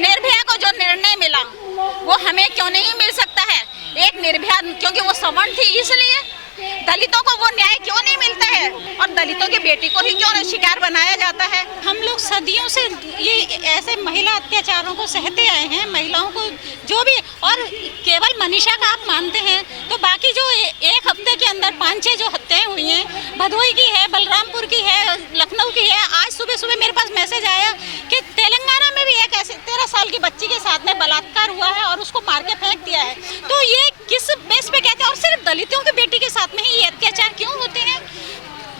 निर्भया को जो निर्णय मिला वो हमें क्यों नहीं मिल सकता है? एक निर्भया क्योंकि वो सवर्ण थी इसलिए दलितों को वो न्याय क्यों नहीं मिलता है और दलितों की बेटी को ही क्यों शिकार बनाया जाता है? हम लोग सदियों से ये ऐसे महिला अत्याचारों को सहते आए हैं। महिलाओं को जो भी, और केवल मनीषा का आप मानते हैं तो बाकी जो एक हफ्ते के अंदर 5-6 जो हत्याएं हुई हैं, भदोई की है, बलरामपुर की है, लखनऊ की है। आज सुबह सुबह मेरे पास मैसेज आया कि तेलंगाना में भी एक ऐसे 13 साल की बच्ची के साथ में बलात्कार हुआ है और उसको मार के फेंक दिया है। तो ये किस बेस पे कहते हैं? और सिर्फ दलितों की बेटी के साथ में ही ये अत्याचार क्यों होते हैं?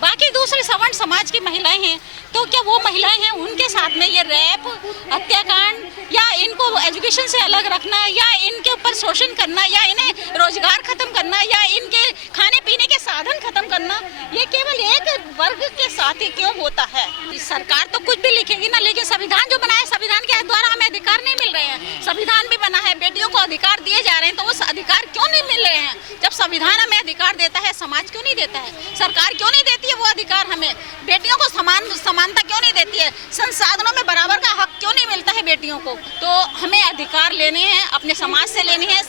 बाकी दूसरे सवर्ण समाज की महिलाएं हैं तो क्या वो महिलाएं हैं उनके साथ में ये रैप, हत्याकांड या इनको एजुकेशन से अलग रखना या इनके ऊपर शोषण करना या इन्हें रोजगार खत्म करना या इनके खाने पीने के साधन खत्म करना, ये केवल एक वर्ग के साथ ही क्यों होता है? सरकार तो कुछ भी लिखेगी ना, लेकिन संविधान जो बना है, संविधान के द्वारा हमें अधिकार नहीं मिल रहे हैं। संविधान भी बना है, बेटियों को अधिकार दिए जा रहे हैं, तो वो अधिकार क्यों नहीं मिल रहे हैं? जब संविधान हमें अधिकार देता है, समाज क्यों नहीं देता है? सरकार क्यों नहीं देती है वो अधिकार हमें? बेटियों को समानता क्यों नहीं देती है? संसाधनों में बराबर का हक क्यों नहीं मिलता है बेटियों को? तो हमें अधिकार लेने हैं, अपने समाज से लेने हैं,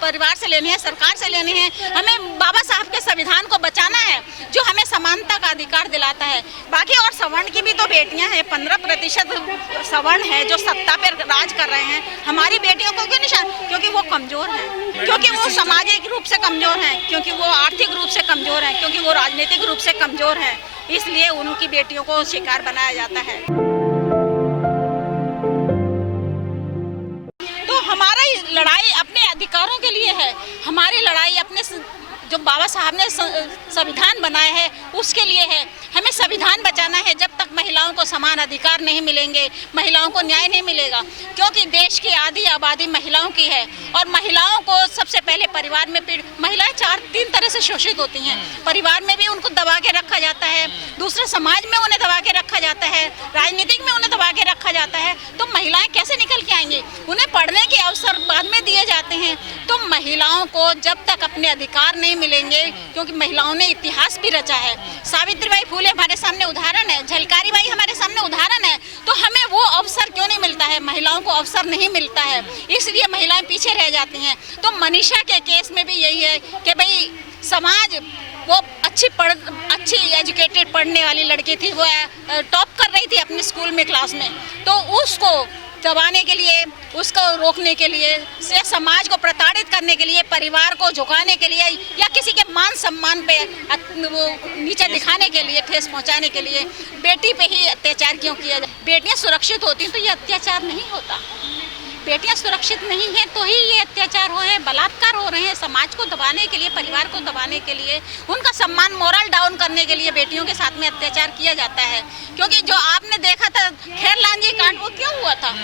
परिवार से लेने हैं, सरकार से लेने हैं। हमें बाबा साहब के संविधान को बचाना है जो हमें समानता का अधिकार दिलाता है। बाकी और सवर्ण की भी तो बेटियां हैं, 15% सवर्ण है जो सत्ता पर राज कर रहे हैं। हमारी बेटियों को क्यों निशान? क्योंकि वो कमजोर हैं, क्योंकि वो सामाजिक रूप से कमजोर हैं, क्योंकि वो आर्थिक रूप से कमजोर हैं, क्योंकि वो राजनीतिक रूप से कमजोर हैं, इसलिए उनकी बेटियों को शिकार बनाया जाता है। तो हमारी लड़ाई अपने अधिकारों के लिए है, हमारी लड़ाई अपने जो बाबा साहब ने संविधान बनाया है उसके लिए है। हमें संविधान बचाना है। जब तक महिलाओं को समान अधिकार नहीं मिलेंगे, महिलाओं को न्याय नहीं मिलेगा, क्योंकि देश की आधी आबादी महिलाओं की है और महिलाओं को सबसे पहले परिवार में महिलाएं 3 तरह से शोषित होती हैं। परिवार में भी उनको दबा के रखा जाता है, दूसरे समाज में उन्हें दबा के रखा जाता है, राजनीतिक में उन्हें दबा के रखा जाता है। तो महिलाएं कैसे निकल के आएंगी? उन्हें पढ़ने के अवसर बाद में दिए जाते हैं। तो महिलाओं को जब तक अपने अधिकार नहीं मिलेंगे, क्योंकि महिलाओं ने इतिहास भी रचा है। सावित्रीबाई फुले हमारे सामने उदाहरण है, झलकारी बाई हमारे सामने उदाहरण है। तो हमें वो अवसर क्यों नहीं मिलता है? महिलाओं को अवसर नहीं मिलता है, इसलिए महिलाएं पीछे रह जाती हैं। तो मनीषा के केस में भी यही है कि भाई समाज, वो अच्छी एजुकेटेड पढ़ने वाली लड़की थी, वो टॉप कर रही थी अपने स्कूल में, क्लास में, तो उसको दबाने के लिए, उसको रोकने के लिए, समाज को प्रताड़ित करने के लिए, परिवार को झुकाने के लिए या किसी के मान सम्मान पे वो नीचे दिखाने के लिए, ठेस पहुंचाने के लिए बेटी पे ही अत्याचार क्यों किया जाए? बेटियां सुरक्षित होती तो ये अत्याचार नहीं होता। बेटियां सुरक्षित नहीं हैं तो ही ये अत्याचार हो रहे हैं, बलात्कार हो रहे हैं। समाज को दबाने के लिए, परिवार को दबाने के लिए, उनका सम्मान, मोरल डाउन करने के लिए बेटियों के साथ में अत्याचार किया जाता है। क्योंकि जो आपने देखा था खैरलांजी कांड, वो क्यों हुआ था?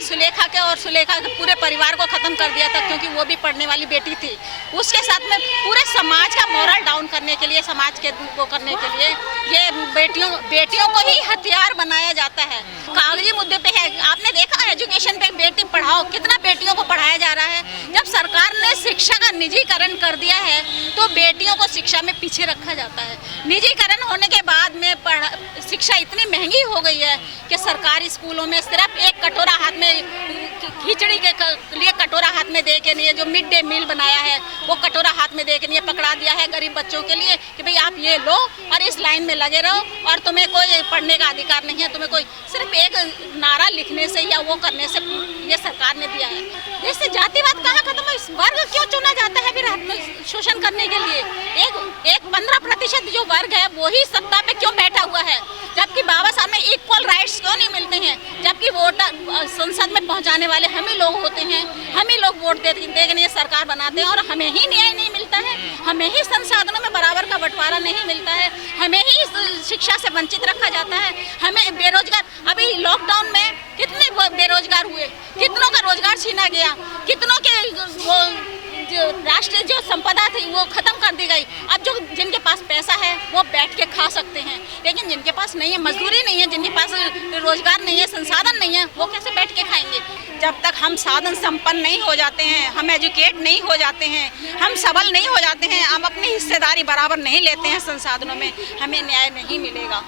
सुलेखा के और सुलेखा के पूरे परिवार को खत्म कर दिया था, क्योंकि वो भी पढ़ने वाली बेटी थी। उसके साथ में पूरे समाज का मोरल डाउन करने के लिए, समाज के वो करने के लिए ये बेटियों को ही हथियार बनाया जाता है। कागजी मुद्दे पे है, आपने देखा एजुकेशन पे, बेटी पढ़ाओ, कितना बेटियों को पढ़ाया जा रहा है। जब सरकार ने शिक्षा का निजीकरण कर दिया है तो बेटियों को शिक्षा में पीछे रखा जाता है। निजीकरण होने के बाद में शिक्षा इतनी महंगी हो गई है कि सरकारी स्कूलों में सिर्फ एक कटोरा हाथ में, खिचड़ी के लिए कटोरा हाथ में दे के नहीं है, जो मिड डे मील बनाया है वो कटोरा हाथ में दे के नहीं है, पकड़ा दिया है गरीब बच्चों के लिए कि भाई आप ये लो और इस लाइन में लगे रहो और तुम्हें कोई पढ़ने का अधिकार नहीं है। तुम्हें कोई सिर्फ एक नारा लिखने से या वो करने से ये सरकार ने दिया है। इससे जातिवाद कहाँ खत्म है? वर्ग क्यों चुना जाता है फिर शोषण करने के लिए? एक 15% जो वर्ग है वही सत्ता पे क्यों बैठा हुआ है? जबकि बाबा साहब में इक्वल राइट्स क्यों नहीं मिलते हैं? जबकि वोटर संसद में पहुंचाने वाले हम ही लोग होते हैं, हम ही लोग वोट देने के लिए सरकार बनाते हैं और हमें ही न्याय नहीं मिलता है, हमें ही संसाधनों में बराबर का बंटवारा नहीं मिलता है, हमें ही शिक्षा से वंचित रखा जाता है। हमें बेरोजगार, अभी लॉकडाउन में कितने बेरोजगार हुए, कितनों का रोजगार छीना गया, कितनों के राष्ट्रीय जो संपदा थी वो खत्म कर दी गई। अब जो जिनके पास पैसा है वो बैठ के खा सकते हैं, लेकिन जिनके पास नहीं है, मजदूरी नहीं है, जिनके पास रोजगार नहीं है, संसाधन नहीं है, वो कैसे बैठ के खाएंगे? जब तक हम साधन संपन्न नहीं हो जाते हैं, हम एजुकेट नहीं हो जाते हैं, हम सबल नहीं हो जाते हैं, हम अपनी हिस्सेदारी बराबर नहीं लेते हैं संसाधनों में, हमें न्याय नहीं मिलेगा।